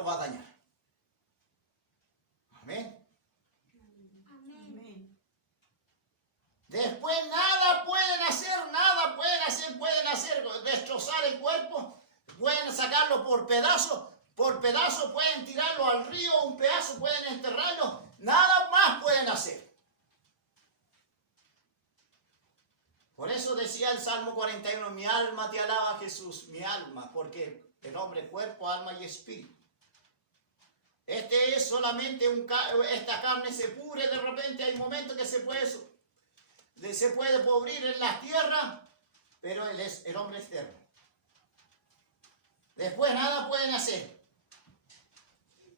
lo va a dañar. Amén. Después nada pueden hacer, destrozar el cuerpo, pueden sacarlo por pedazos, pueden tirarlo al río, un pedazo pueden enterrarlo, nada más pueden hacer. Por eso decía el Salmo 41, mi alma te alaba, Jesús, mi alma, porque el hombre, cuerpo, alma y espíritu. Este es solamente esta carne se pudre de repente, hay momentos que se puede podrir en la tierra, pero el hombre es eterno. Después nada pueden hacer.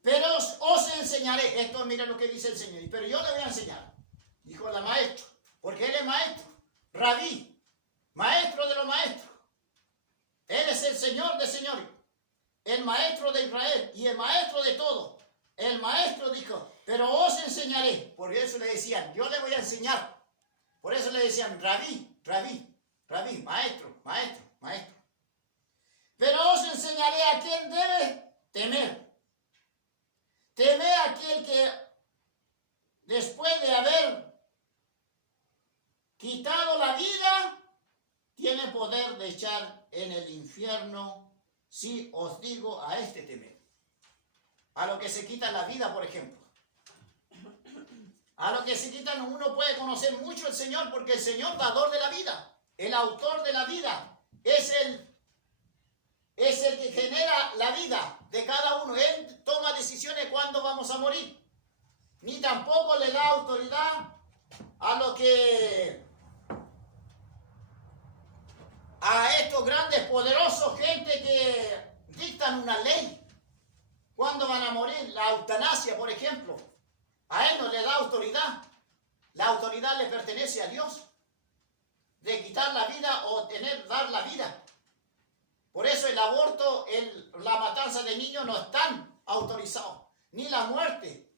Pero os enseñaré, esto mira lo que dice el Señor, pero yo le voy a enseñar, dijo la maestro, porque él es maestro, rabí, maestro de los maestros. Él es el Señor de señores, el maestro de Israel y el maestro de todo. El maestro dijo, pero os enseñaré, por eso le decían, yo le voy a enseñar. Por eso le decían, rabí, maestro. Pero os enseñaré a quién debe temer. Teme a aquel que después de haber quitado la vida, tiene poder de echar en el infierno, si os digo a este temer. A lo que se quita la vida, por ejemplo. A lo que se quitan, uno puede conocer mucho el Señor, porque el Señor, dador de la vida, el autor de la vida, es el que genera la vida de cada uno. Él toma decisiones cuando vamos a morir. Ni tampoco le da autoridad a estos grandes poderosos, gente que dictan una ley. ¿Cuándo van a morir? La eutanasia, por ejemplo. A él no le da autoridad. La autoridad le pertenece a Dios. De quitar la vida o dar la vida. Por eso el aborto, la matanza de niños no están autorizados. Ni la muerte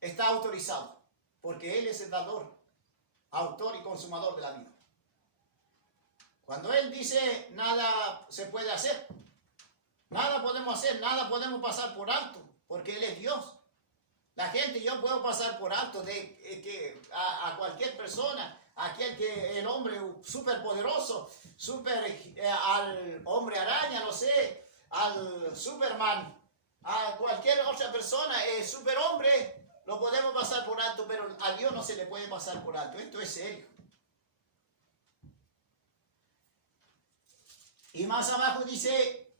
está autorizado. Porque Él es el dador, autor y consumador de la vida. Cuando Él dice nada se puede hacer, nada podemos hacer, nada podemos pasar por alto, porque Él es Dios. La gente, yo puedo pasar por alto a cualquier persona, el hombre superpoderoso, al hombre araña, no sé, al Superman, a cualquier otra persona, superhombre, lo podemos pasar por alto, pero a Dios no se le puede pasar por alto. Esto es serio. Y más abajo dice,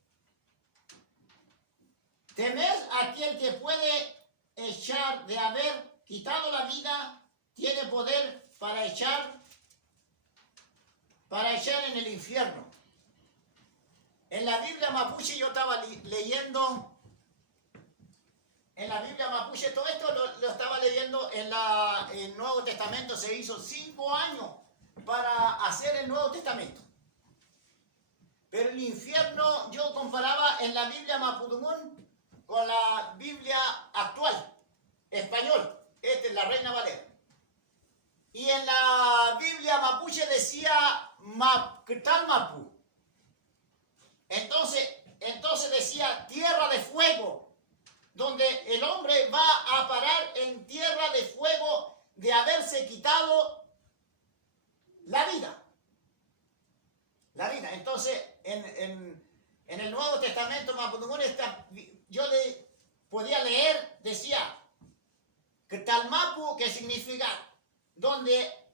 temed a aquel que puede echar, de haber quitado la vida, tiene poder para echar en el infierno. En la Biblia mapuche yo estaba leyendo, en la Biblia mapuche, todo esto lo estaba leyendo en el Nuevo Testamento. Se hizo 5 años para hacer el Nuevo Testamento. Pero el infierno yo comparaba en la Biblia mapudungún con la Biblia actual, español. Esta es la Reina Valera. Y en la Biblia mapuche decía Mapctalmapu. Entonces decía tierra de fuego, donde el hombre va a parar en tierra de fuego de haberse quitado la vida. La vida. Entonces, en el Nuevo Testamento mapudungún yo podía leer, decía Ctalmapu, que significa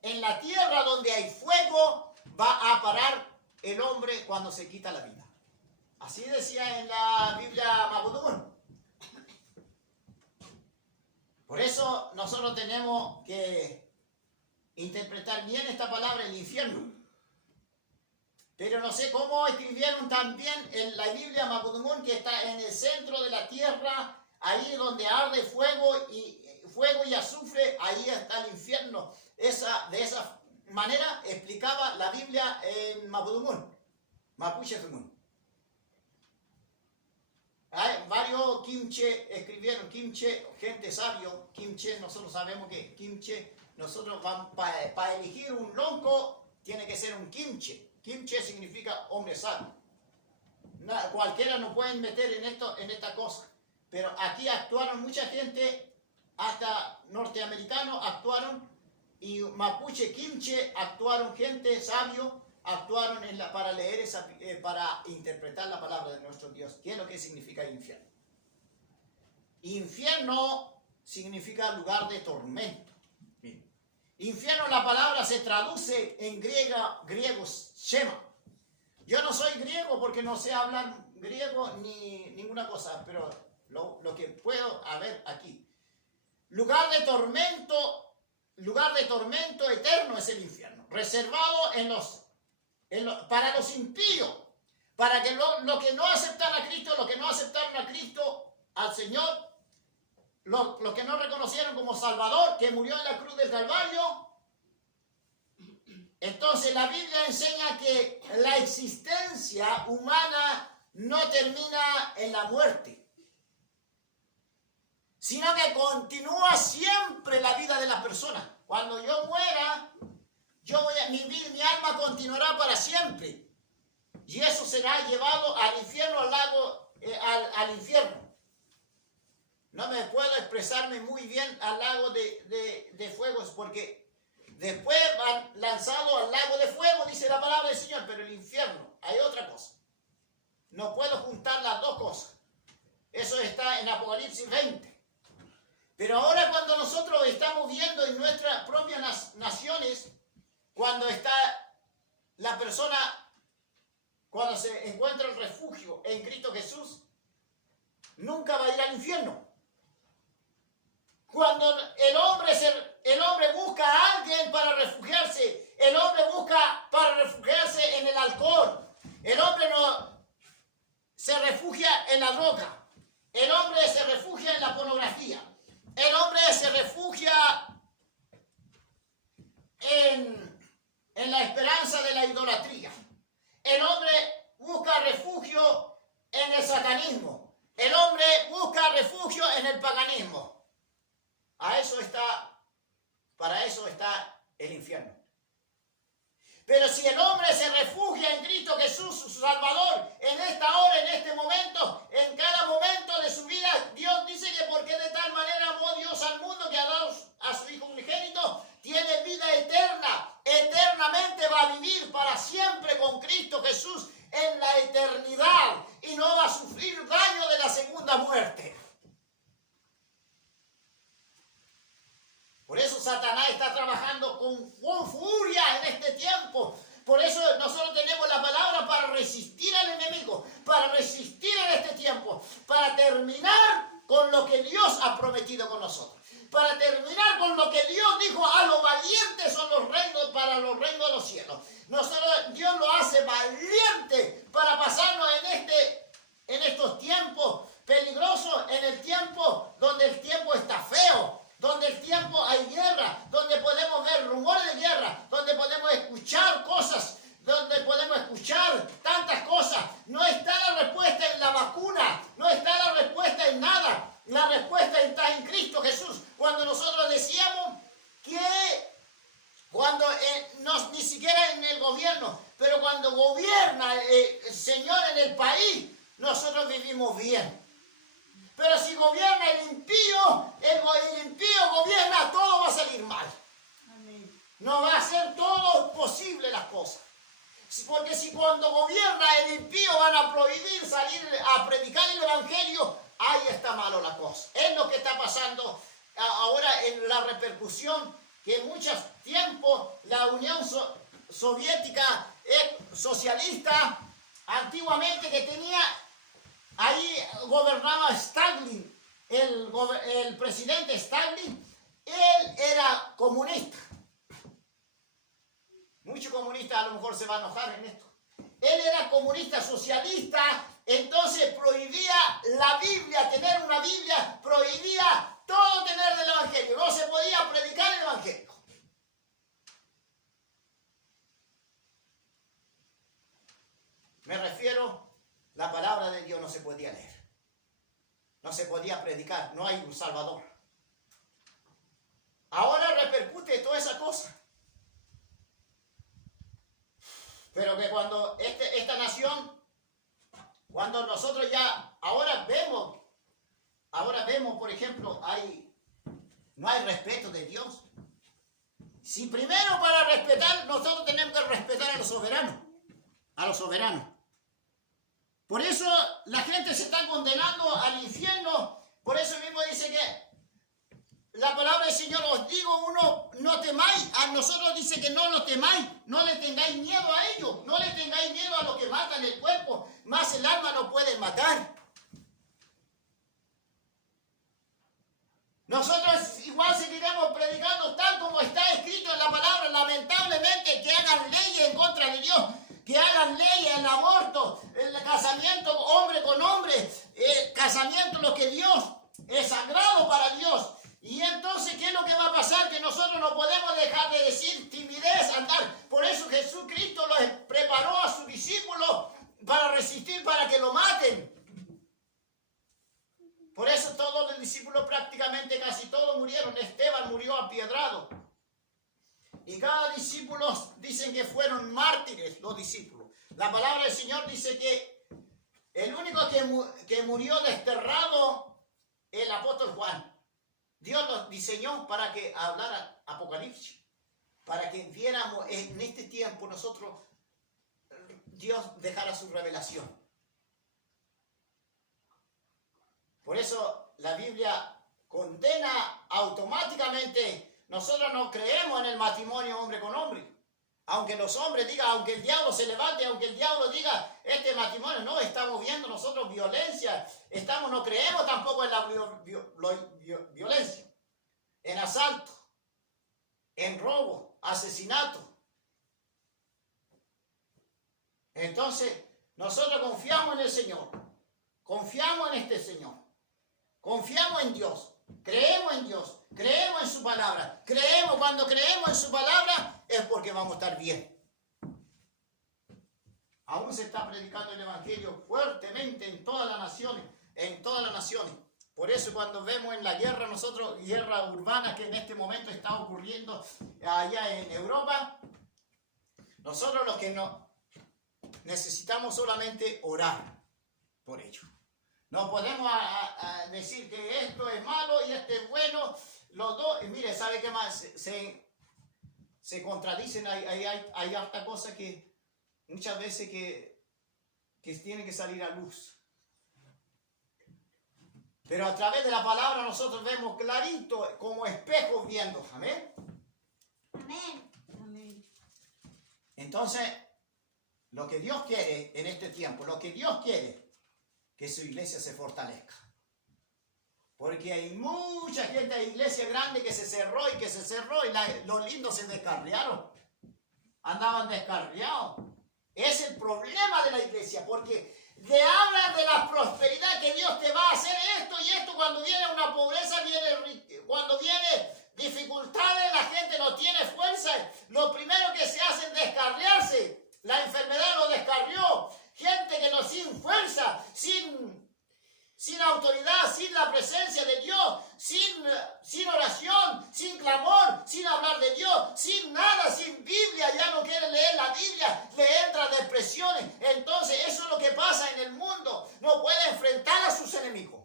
en la tierra donde hay fuego va a parar el hombre cuando se quita la vida. Así decía en la Biblia mapudungún. Por eso nosotros tenemos que interpretar bien esta palabra, el infierno. Pero no sé cómo escribieron también en la Biblia mapudungún, que está en el centro de la tierra, ahí donde arde fuego y azufre, ahí está el infierno. De esa manera explicaba la Biblia en mapudungún, mapuche tungún. Hay varios kimche escribieron, kimche, gente sabio, kimche, nosotros sabemos que kimche, nosotros vamos para elegir un lonco, tiene que ser un kimche. Kimche significa hombre sabio. Cualquiera no pueden meter en esta cosa. pero aquí actuaron mucha gente, hasta norteamericanos actuaron, y mapuche, quinche actuaron, gente sabio, actuaron para leer para interpretar la palabra de nuestro Dios. ¿Qué es lo que significa infierno? Infierno significa lugar de tormento. Infierno, la palabra se traduce en griego shema. Yo no soy griego porque no sé hablar griego ni ninguna cosa, pero lo que puedo ver aquí. Lugar de tormento eterno es el infierno, reservado para los impíos, para que lo que no aceptan a Cristo, los que no aceptaron a Cristo, al Señor, los que no reconocieron como Salvador, que murió en la cruz del Calvario. Entonces la Biblia enseña que la existencia humana no termina en la muerte, sino que continúa siempre la vida de la persona. Cuando yo muera, mi alma continuará para siempre. Y eso será llevado al infierno, al infierno. No me puedo expresarme muy bien al lago de fuegos, porque después van lanzados al lago de fuego, dice la palabra del Señor, pero el infierno, hay otra cosa. No puedo juntar las dos cosas. Eso está en Apocalipsis 20. Pero ahora cuando nosotros estamos viendo en nuestras propias naciones, cuando está la persona, cuando se encuentra el refugio en Cristo Jesús, nunca va a ir al infierno. Cuando el hombre busca a alguien para refugiarse, el hombre busca para refugiarse en el alcohol, el hombre no se refugia en la droga, el hombre se refugia en la pornografía, el hombre se refugia en la esperanza de la idolatría, el hombre busca refugio en el satanismo, el hombre busca refugio en el paganismo. Para eso está el infierno. Pero si el hombre se refugia en Cristo Jesús, su Salvador, en esta hora, en este momento, en cada momento de su vida, Dios dice que porque de tal manera amó Dios al mundo que ha dado a su Hijo unigénito, tiene vida eterna, eternamente va a vivir para siempre con Cristo Jesús en la eternidad y no va a sufrir daño de la segunda muerte. Por eso Satanás está trabajando con furia en este tiempo. Por eso nosotros tenemos la palabra para resistir al enemigo, para resistir en este tiempo, para terminar con lo que Dios ha prometido con nosotros, para terminar con lo que Dios dijo: a los valientes son los reinos, para los reinos de los cielos. Dios lo hace valiente para pasarnos en estos tiempos peligrosos, en el tiempo donde el tiempo está feo, donde el tiempo hay guerra, donde podemos ver rumores de guerra, donde podemos escuchar cosas, donde podemos escuchar tantas cosas. No está la respuesta en la vacuna, no está la respuesta en nada. La respuesta está en Cristo Jesús. Cuando nosotros decíamos que ni siquiera en el gobierno, pero cuando gobierna el Señor en el país, nosotros vivimos bien. Pero si gobierna el impío gobierna, todo va a salir mal. Amén. No va a ser todo posible las cosas. Porque si cuando gobierna el impío van a prohibir salir a predicar el evangelio, ahí está malo la cosa. Es lo que está pasando ahora en la repercusión, que en muchos tiempos la Unión Soviética socialista, antiguamente, que tenía, ahí gobernaba Stalin, el presidente Stalin. Él era comunista. Muchos comunistas a lo mejor se van a enojar en esto. Él era comunista, socialista, entonces prohibía la Biblia, tener una Biblia, prohibía todo tener del evangelio. No se podía predicar el evangelio. Me refiero, la palabra de Dios no se podía leer. No se podía predicar, no hay un Salvador. Ahora repercute toda esa cosa. Pero que cuando esta nación, cuando nosotros ya ahora vemos ahora vemos, por ejemplo, no hay respeto de Dios. Si primero para respetar, nosotros tenemos que respetar a los soberanos. A los soberanos. Por eso la gente se está condenando al infierno. Por eso mismo dice que la palabra del Señor, os digo uno, no temáis. A nosotros dice que no lo temáis. No le tengáis miedo a ellos. No le tengáis miedo a los que matan el cuerpo. Más el alma no pueden matar. Nosotros igual seguiremos predicando tal como está escrito en la palabra. Lamentablemente que hagan leyes en contra de Dios. Que hagan leyes en el aborto, el casamiento hombre con hombre, casamiento lo que Dios es sagrado para Dios. Y entonces, ¿qué es lo que va a pasar? Que nosotros no podemos dejar de decir timidez, andar. Por eso Jesucristo los preparó a sus discípulos para resistir, para que lo maten. Por eso todos los discípulos, prácticamente casi todos murieron. Esteban murió apiedrado. Y cada discípulo dicen que fueron mártires los discípulos. La palabra del Señor dice que el único que murió desterrado es el apóstol Juan. Dios los diseñó para que hablara Apocalipsis. Para que viéramos en este tiempo nosotros, Dios dejara su revelación. Por eso la Biblia condena automáticamente. Nosotros no creemos en el matrimonio hombre con hombre. Aunque los hombres digan, aunque el diablo se levante, aunque el diablo diga, este matrimonio, no, estamos viendo nosotros violencia. No creemos tampoco en la violencia. En asalto, en robo, asesinato. Entonces, nosotros confiamos en el Señor. Confiamos en este Señor. Confiamos en Dios. Creemos en Dios, creemos en su palabra, cuando creemos en su palabra es porque vamos a estar bien. Aún se está predicando el evangelio fuertemente en todas las naciones, Por eso cuando vemos en la guerra, nosotros, guerra urbana que en este momento está ocurriendo allá en Europa, nosotros los que no necesitamos solamente orar por ello. No podemos decir que esto es malo y este es bueno. Los dos, y mire, ¿sabe qué más? Se contradicen. Hay harta cosa que muchas veces que tiene que salir a luz. Pero a través de la palabra nosotros vemos clarito como espejos viendo. Amén. Amén. Amén. Entonces, lo que Dios quiere en este tiempo, que su iglesia se fortalezca. Porque hay mucha gente, hay iglesia grande que se cerró y los lindos se descarriaron. Andaban descarriados. Es el problema de la iglesia, porque le hablan de la prosperidad, que Dios te va a hacer esto y esto. Cuando viene una pobreza, cuando viene dificultades, la gente no tiene fuerza. Lo primero que se hace es descarriarse. La enfermedad lo descarrió. Gente que no sin fuerza, sin autoridad, sin la presencia de Dios, sin oración, sin clamor, sin hablar de Dios, sin nada, sin Biblia, ya no quiere leer la Biblia, le entra depresiones. Entonces eso es lo que pasa en el mundo. No puede enfrentar a sus enemigos.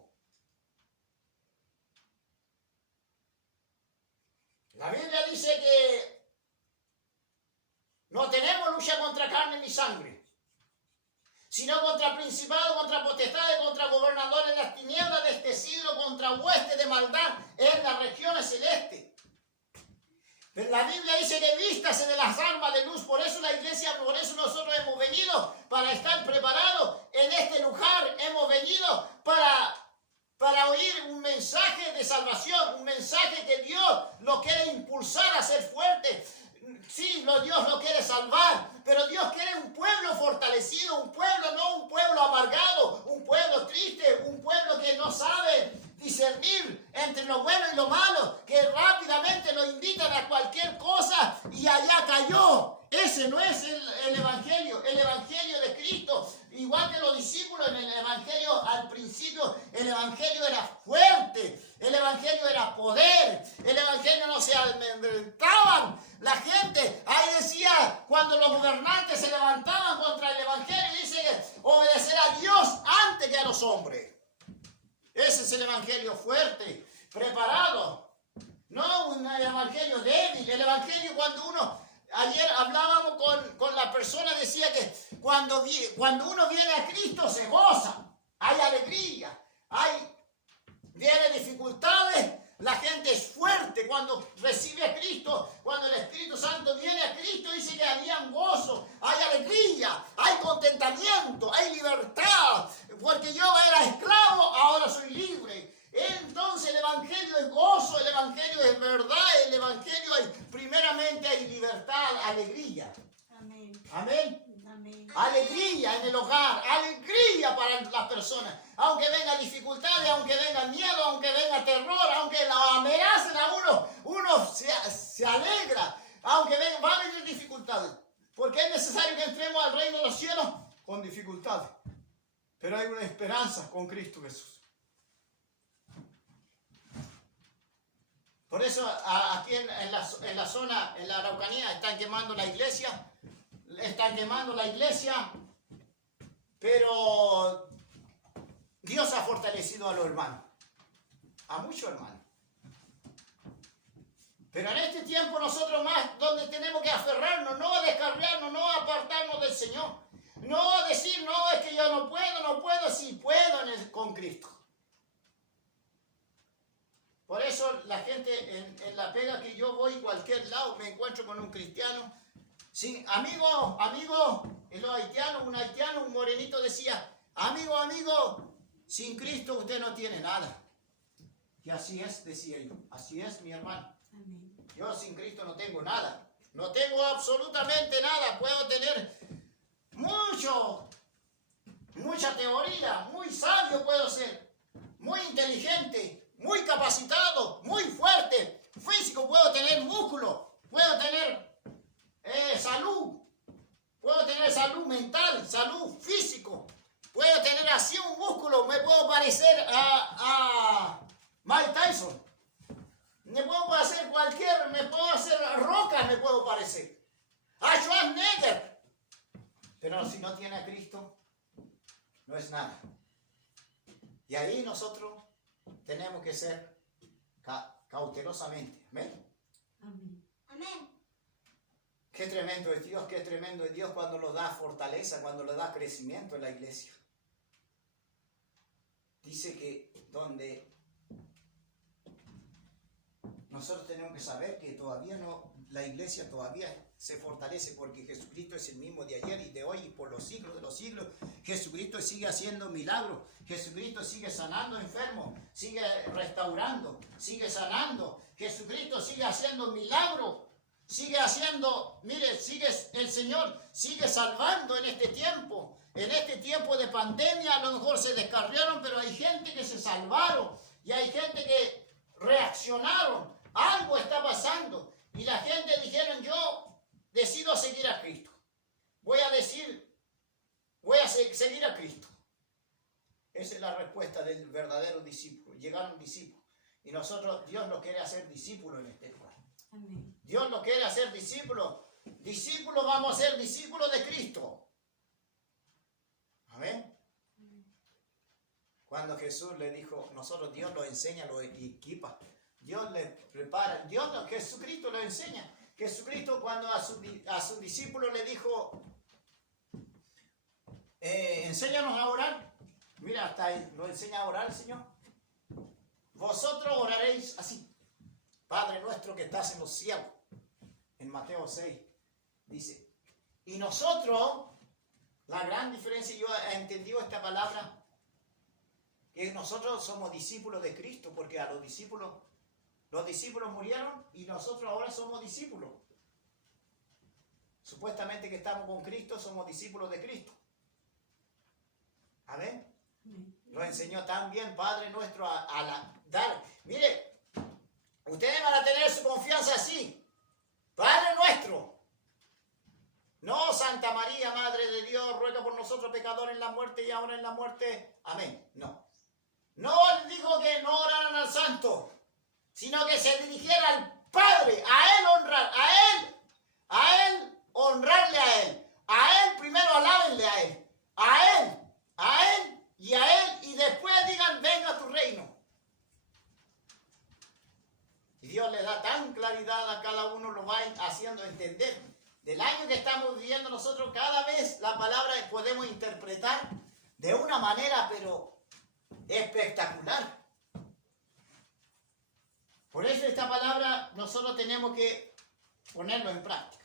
La Biblia dice que no tenemos lucha contra carne ni sangre, sino contra principados, contra potestades, contra gobernadores de las tinieblas de este siglo, contra huestes de maldad en las regiones celestes. Pero la Biblia dice que vístase de las armas de luz. Por eso la iglesia, por eso nosotros hemos venido para estar preparados en este lugar. Hemos venido para oír un mensaje de salvación, un mensaje que Dios lo quiere impulsar a ser fuerte. Sí, Dios lo quiere salvar, pero Dios quiere un pueblo fortalecido, un pueblo, no un pueblo amargado, un pueblo triste, un pueblo que no sabe discernir entre lo bueno y lo malo, que rápidamente lo invitan a cualquier cosa y allá cayó. Ese no es el evangelio de Cristo. Igual que los discípulos en el evangelio, al principio el evangelio era fuerte, el evangelio era poder, el evangelio no se amedrentaban. La gente, ahí decía, cuando los gobernantes se levantaban contra el evangelio, dice obedecer a Dios antes que a los hombres. Ese ese es el evangelio fuerte, preparado. No un evangelio débil. El evangelio cuando uno... Ayer hablábamos con la persona, decía que cuando uno viene a Cristo se goza, hay alegría, viene dificultades, la gente es fuerte cuando recibe a Cristo, cuando el Espíritu Santo viene a Cristo, dice que había gozo, hay alegría, hay contentamiento, hay libertad, porque yo era esclavo, ahora soy libre. Entonces el evangelio es gozo, el evangelio es verdad, el evangelio primeramente hay libertad, alegría. Amén. Amén. Amén. Alegría en el hogar, alegría para las personas. Aunque vengan dificultades, aunque venga miedo, aunque venga terror, aunque la amenacen a uno se alegra. Aunque va a venir dificultades. Porque es necesario que entremos al reino de los cielos con dificultades. Pero hay una esperanza con Cristo Jesús. Por eso aquí en la zona, en la Araucanía, están quemando la iglesia. Pero Dios ha fortalecido a los hermanos. A muchos hermanos. Pero en este tiempo nosotros más, donde tenemos que aferrarnos, no a descarriarnos, no a apartarnos del Señor. No a decir, no, es que yo no puedo, sí puedo con Cristo. Por eso la gente en la pega que yo voy, cualquier lado, me encuentro con un cristiano. Sí, amigo, en los haitianos, un morenito decía, amigo, sin Cristo usted no tiene nada. Y así es, decía yo, así es mi hermano. Amén. Yo sin Cristo no tengo nada, no tengo absolutamente nada. Puedo tener mucha teoría, muy sabio puedo ser, muy inteligente, muy capacitado, muy fuerte, físico, puedo tener músculo, puedo tener salud mental, salud físico, puedo tener así un músculo, me puedo parecer a Mike Tyson, me puedo hacer Roca, me puedo parecer, a Schwarzenegger, pero si no tiene a Cristo, no es nada. Y ahí nosotros tenemos que ser cautelosamente. Amén. Amén. Amén. Qué tremendo es Dios cuando nos da fortaleza, cuando nos da crecimiento en la iglesia. Dice que donde nosotros tenemos que saber que todavía no, la iglesia todavía se fortalece porque Jesucristo es el mismo de ayer y de hoy y por los siglos de los siglos. Jesucristo sigue haciendo milagros, Jesucristo sigue sanando enfermos, sigue restaurando, sigue sanando. Jesucristo sigue haciendo milagros, sigue haciendo, el Señor sigue salvando en este tiempo. En este tiempo de pandemia a lo mejor se descarriaron, pero hay gente que se salvaron y hay gente que reaccionaron. Algo está pasando y la gente dijeron, yo decido seguir a Cristo. Voy a seguir a Cristo. Esa es la respuesta del verdadero discípulo. Llegaron discípulos. Y nosotros, Dios nos quiere hacer discípulos en este lugar. Amén. Dios nos quiere hacer discípulos. Discípulos, vamos a ser discípulos de Cristo. Amén. Cuando Jesús le dijo, nosotros Dios lo enseña, lo equipa. Dios le prepara. Jesucristo lo enseña. Jesucristo cuando a su discípulo le dijo, enséñanos a orar. Mira, hasta ahí lo enseña a orar el Señor. Vosotros oraréis así. Padre nuestro que estás en los cielos. En Mateo 6 dice. Y nosotros, la gran diferencia, yo he entendido esta palabra, que nosotros somos discípulos de Cristo, porque a los discípulos murieron y nosotros ahora somos discípulos. Supuestamente que estamos con Cristo, somos discípulos de Cristo. Amén. Nos enseñó también, Padre nuestro, a dar. Mire, ustedes van a tener su confianza así. Padre nuestro. No, Santa María, Madre de Dios, ruega por nosotros pecadores en la muerte y ahora en la muerte. Amén. No. No digo que no oraran al santo, sino que se dirigiera al Padre, a Él honrar, a Él honrarle a Él primero alábenle a Él y después digan, venga tu reino. da tan claridad a cada uno, lo va haciendo entender. Del año que estamos viviendo nosotros, cada vez la palabra podemos interpretar de una manera, pero espectacular. Por eso esta palabra nosotros tenemos que ponerlo en práctica.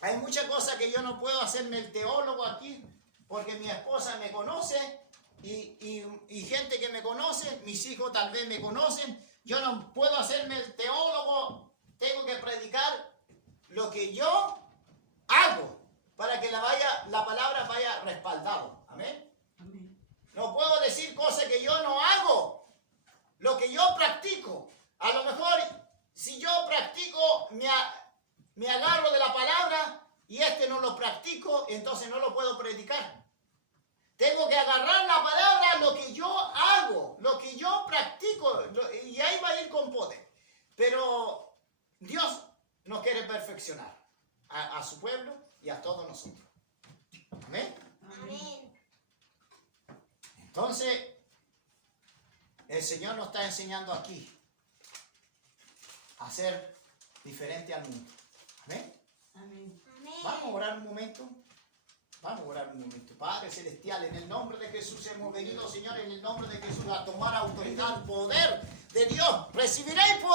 Hay muchas cosas que yo no puedo hacerme el teólogo aquí, porque mi esposa me conoce y gente que me conoce, mis hijos tal vez me conocen. Yo no puedo hacerme el teólogo, tengo que predicar lo que yo hago para que la palabra vaya respaldado. Amén. Amén. No puedo decir cosas que yo no hago, lo que yo practico. A lo mejor, si yo practico, me agarro de la palabra y no lo practico, entonces no lo puedo predicar. Tengo que agarrar la palabra, lo que yo hago, lo que yo practico, y ahí va a ir con poder. Pero Dios nos quiere perfeccionar a su pueblo y a todos nosotros. Amén. Amén. Entonces, el Señor nos está enseñando aquí a ser diferente al mundo. Amén. Amén. Vamos a orar un momento. Vamos a orar un momento. Padre Celestial, en el nombre de Jesús hemos venido, Señor, en el nombre de Jesús, a tomar autoridad, poder de Dios. Recibiréis poder.